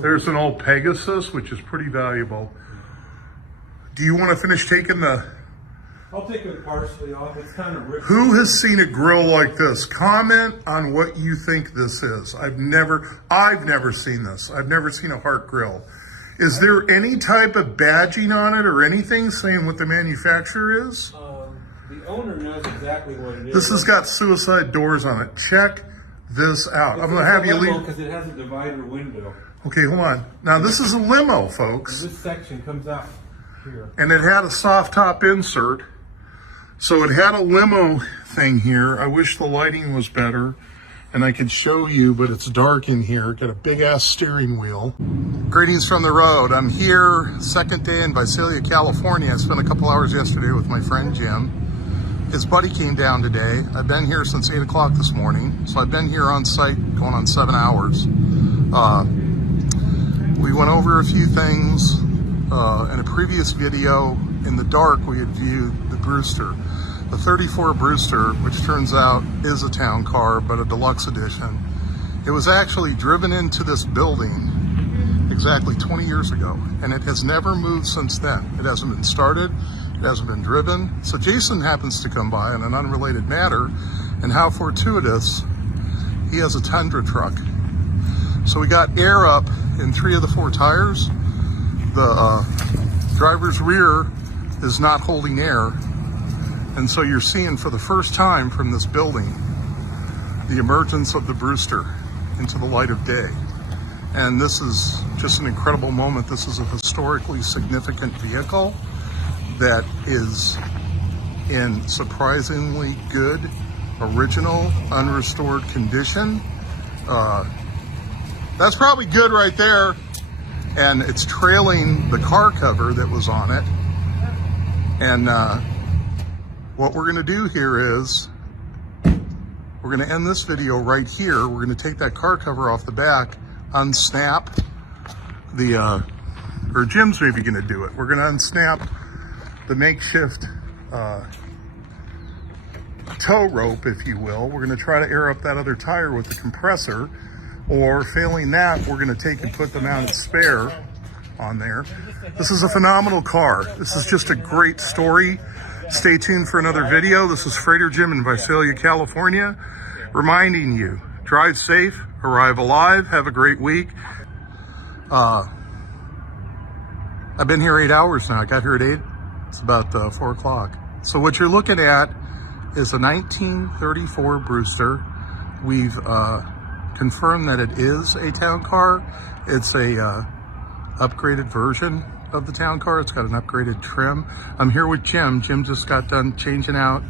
There's an old Pegasus, which is pretty valuable. Do you want to finish taking the... I'll take it partially off. It's kind of ripped. Who has seen a grill like this? Comment on what you think this is. I've never seen this. I've never seen a Hart grill. Is there any type of badging on it or anything saying what the manufacturer is? The owner knows exactly what it is. This has got suicide doors on it. Check this out. I'm going to have you leave. Because it has a divider window. Okay, hold on. Now this is a limo, folks. And this section comes out here. And it had a soft top insert. So it had a limo thing here. I wish the lighting was better and I could show you, but it's dark in here. Got a big ass steering wheel. Greetings from the road. I'm here, second day in Visalia, California. I spent a couple hours yesterday with my friend Jim. His buddy came down today. I've been here since 8 o'clock this morning. So I've been here on site going on 7 hours. We went over a few things. In a previous video, in the dark, we had viewed the Brewster. The 34 Brewster, which turns out is a town car, but a deluxe edition. It was actually driven into this building exactly 20 years ago, and it has never moved since then. It hasn't been started, it hasn't been driven. So Jason happens to come by in an unrelated matter, and how fortuitous, he has a Tundra truck. So we got air up in 3 of the 4 tires. The driver's rear is not holding air. And so you're seeing for the first time from this building, the emergence of the Brewster into the light of day. And this is just an incredible moment. This is a historically significant vehicle that is in surprisingly good, original, unrestored condition. That's probably good right there. And it's trailing the car cover that was on it. And what we're gonna do here is, we're gonna end this video right here. We're gonna take that car cover off the back, unsnap the, or Jim's maybe gonna do it. We're gonna unsnap the makeshift tow rope, if you will. We're gonna try to air up that other tire with the compressor. Or failing that, we're gonna take and put the mounted spare on there. This is a phenomenal car. This is just a great story. Stay tuned for another video. This is Freighter Jim in Visalia, California, reminding you, drive safe, arrive alive, have a great week. I've been here 8 hours now. I got here at 8. It's about 4 o'clock. So what you're looking at is a 1934 Brewster. We've confirmed that it is a town car. It's a upgraded version of the town car. It's got an upgraded trim. I'm here with Jim. Jim just got done changing out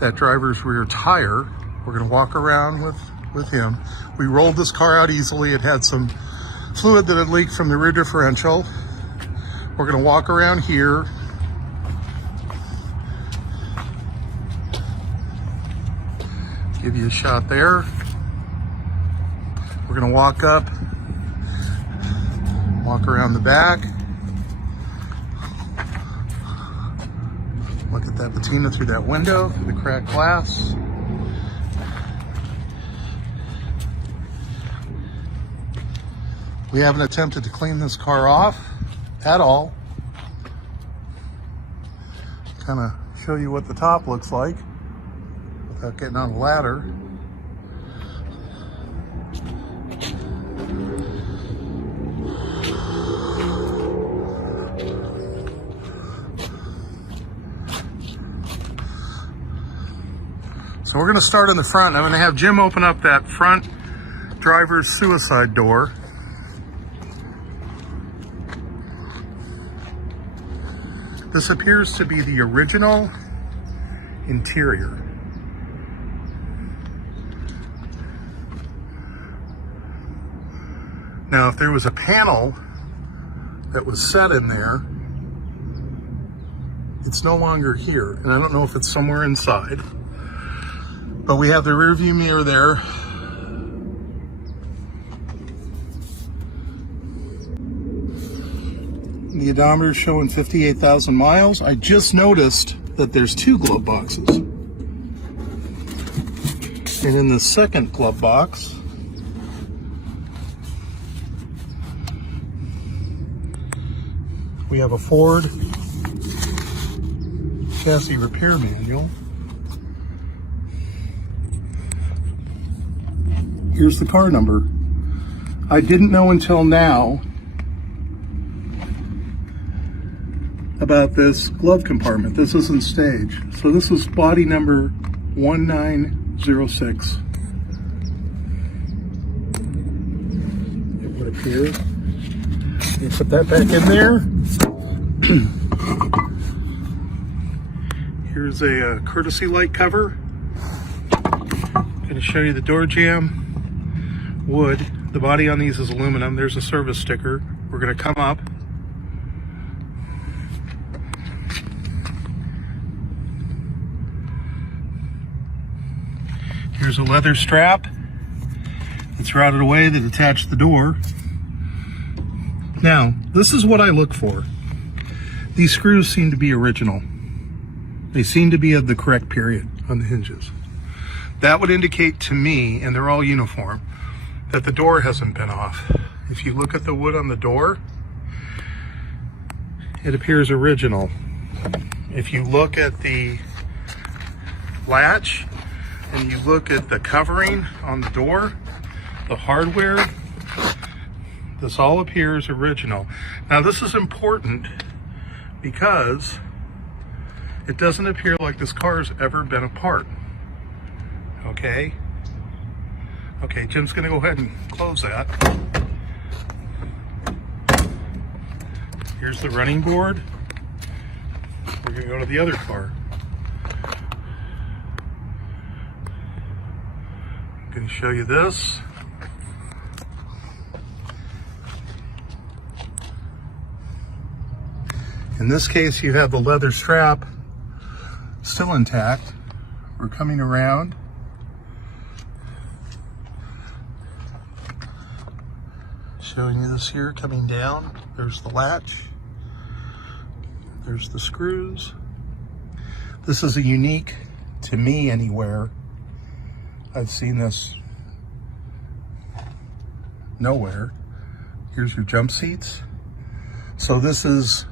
that driver's rear tire. We're gonna walk around with him. We rolled this car out easily. It had some fluid that had leaked from the rear differential. We're gonna walk around here. Give you a shot there. We're gonna walk up, walk around the back. Look at that patina through that window, through the cracked glass. We haven't attempted to clean this car off at all. Kind of show you what the top looks like without getting on a ladder. So we're gonna start in the front. I'm gonna have Jim open up that front driver's suicide door. This appears to be the original interior. Now, if there was a panel that was set in there, it's no longer here. And I don't know if it's somewhere inside. But we have the rear view mirror there. The odometer is showing 58,000 miles. I just noticed that there's 2 glove boxes. And in the second glove box, We have a Ford chassis repair manual. Here's the car number. I didn't know until now about this glove compartment. This isn't stage. So this is body number 1906. It would appear. You put that back in there. Here's a courtesy light cover. I'm going to show you the door jamb. Wood. The body on these is aluminum. There's a service sticker. We're going to come up. Here's a leather strap that's routed away that attached the door. Now, this is what I look for. These screws seem to be original. They seem to be of the correct period on the hinges. That would indicate to me, and they're all uniform, that the door hasn't been off. If you look at the wood on the door, it appears original. If you look at the latch and you look at the covering on the door, the hardware, this all appears original. Now this is important because it doesn't appear like this car's ever been apart. Okay? Okay, Jim's gonna go ahead and close that. Here's the running board. We're gonna go to the other car. I'm gonna show you this. In this case, you have the leather strap still intact. We're coming around. Showing you this here coming down. There's the latch. There's the screws. This is a unique, to me anywhere. I've seen this nowhere. Here's your jump seats. So this is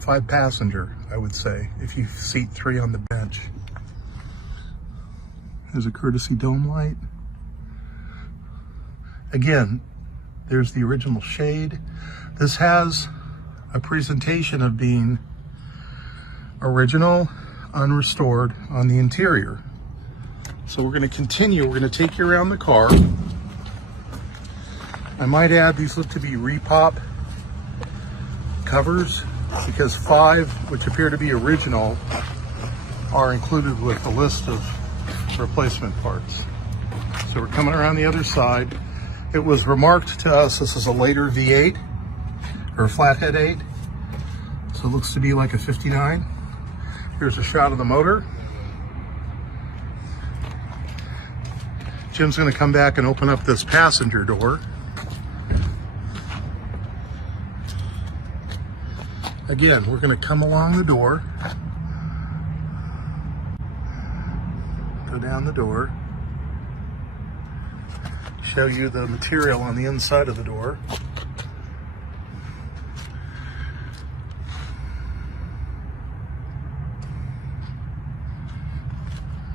5-passenger, I would say, if you seat 3 on the bench. There's a courtesy dome light. Again, there's the original shade. This has a presentation of being original, unrestored on the interior. So we're going to continue. We're going to take you around the car. I might add, these look to be repop covers because 5, which appear to be original, are included with the list of replacement parts. So we're coming around the other side. It was remarked to us this is a later V8 or a flathead 8. So it looks to be like a 59. Here's a shot of the motor. Jim's going to come back and open up this passenger door. Again, we're going to come along the door, go down the door, show you the material on the inside of the door.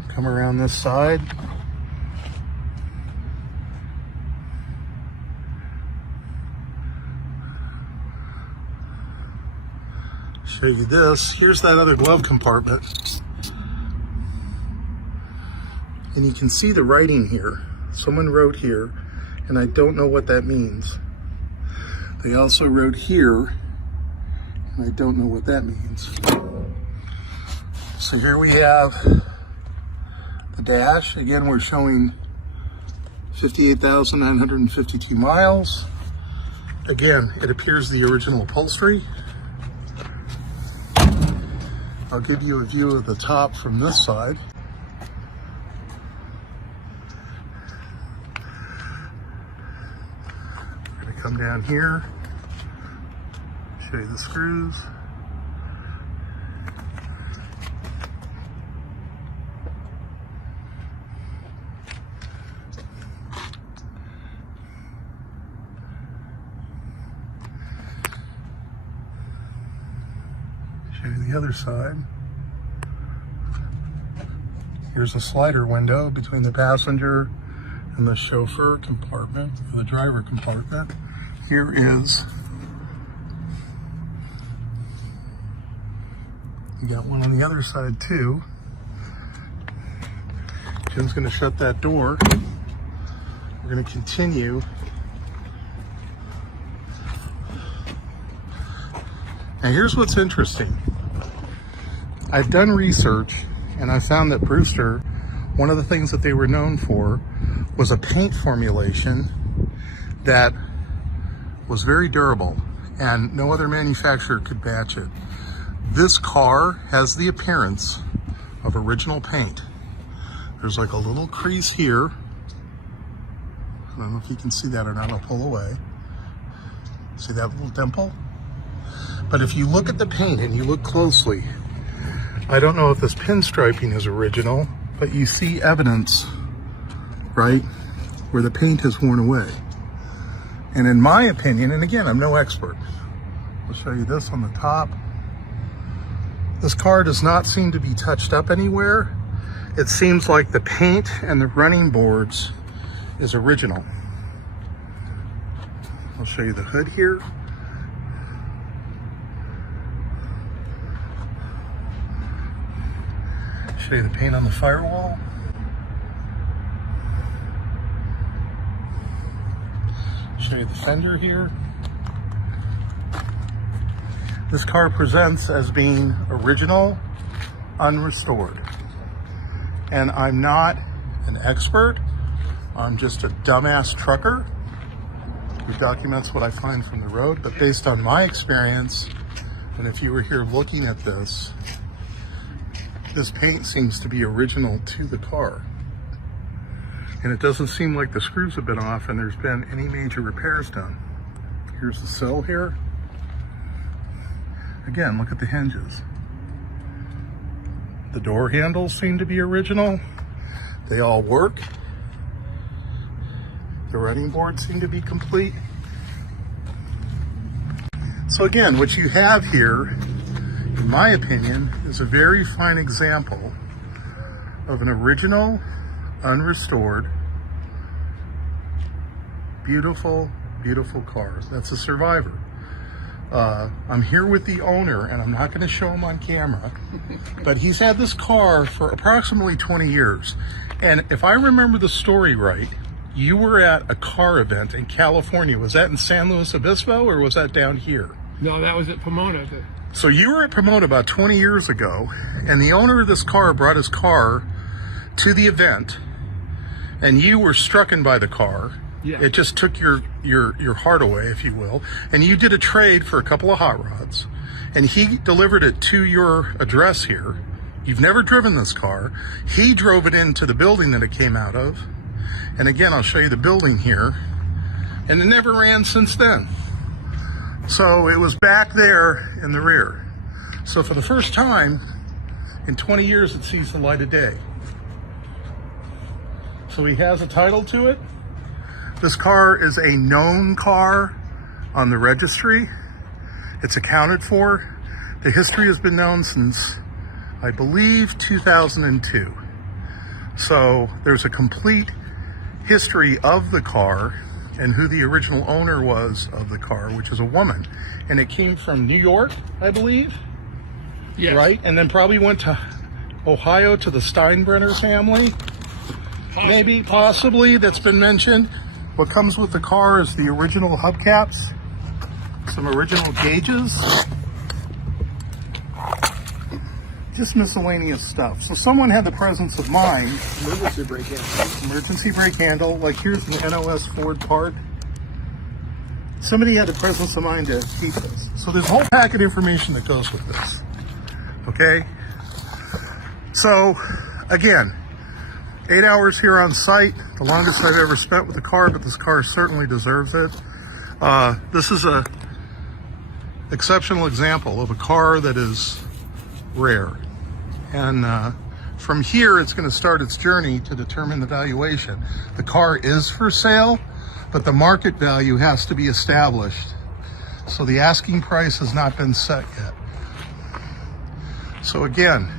Come around this side. Show you this. Here's that other glove compartment. And you can see the writing here. Someone wrote here, and I don't know what that means. They also wrote here, and I don't know what that means. So here we have the dash. Again, we're showing 58,952 miles. Again, it appears the original upholstery. I'll give you a view of the top from this side. We're going to come down here, show you the screws. Show you the other side. Here's a slider window between the passenger and the chauffeur compartment, or the driver compartment. Here is, you got one on the other side too. Jim's gonna shut that door. We're gonna continue. Now here's what's interesting. I've done research and I found that Brewster, one of the things that they were known for was a paint formulation that was very durable and no other manufacturer could match it. This car has the appearance of original paint. There's like a little crease here. I don't know if you can see that or not. I'll pull away. See that little dimple? But if you look at the paint and you look closely, I don't know if this pinstriping is original, but you see evidence, right, where the paint has worn away. And in my opinion, and again, I'm no expert, I'll show you this on the top. This car does not seem to be touched up anywhere. It seems like the paint and the running boards is original. I'll show you the hood here. Show you the paint on the firewall. Show you the fender here. This car presents as being original, unrestored. And I'm not an expert. I'm just a dumbass trucker who documents what I find from the road. But based on my experience, and if you were here looking at this paint seems to be original to the car. And it doesn't seem like the screws have been off and there's been any major repairs done. Here's the sill here. Again, look at the hinges. The door handles seem to be original. They all work. The running boards seem to be complete. So again, what you have here, in my opinion, is a very fine example of an original, unrestored, beautiful, beautiful car. That's a Survivor. I'm here with the owner, and I'm not going to show him on camera, but he's had this car for approximately 20 years. And if I remember the story right, you were at a car event in California. Was that in San Luis Obispo, or was that down here? No, that was at Pomona. So you were at Pomona about 20 years ago, and the owner of this car brought his car to the event, and you were strucken by the car. Yeah. It just took your heart away, if you will. And you did a trade for a couple of hot rods, and he delivered it to your address here. You've never driven this car. He drove it into the building that it came out of. And again, I'll show you the building here. And it never ran since then. So it was back there in the rear. So for the first time in 20 years, it sees the light of day. So he has a title to it. This car is a known car on the registry. It's accounted for. The history has been known since, I believe, 2002. So there's a complete history of the car and who the original owner was of the car, which is a woman. And it came from New York, I believe. Yes. Right? And then probably went to Ohio to the Steinbrenner family. Maybe, possibly, that's been mentioned. What comes with the car is the original hubcaps, some original gauges, just miscellaneous stuff. So someone had the presence of mind. Emergency brake handle. Emergency brake handle, like here's an NOS Ford part. Somebody had the presence of mind to keep this. So there's a whole pack of information that goes with this, okay? So, again, 8 hours here on site, the longest I've ever spent with a car, but this car certainly deserves it. This is a exceptional example of a car that is rare. And from here, it's going to start its journey to determine the valuation. The car is for sale, but the market value has to be established. So the asking price has not been set yet. So again,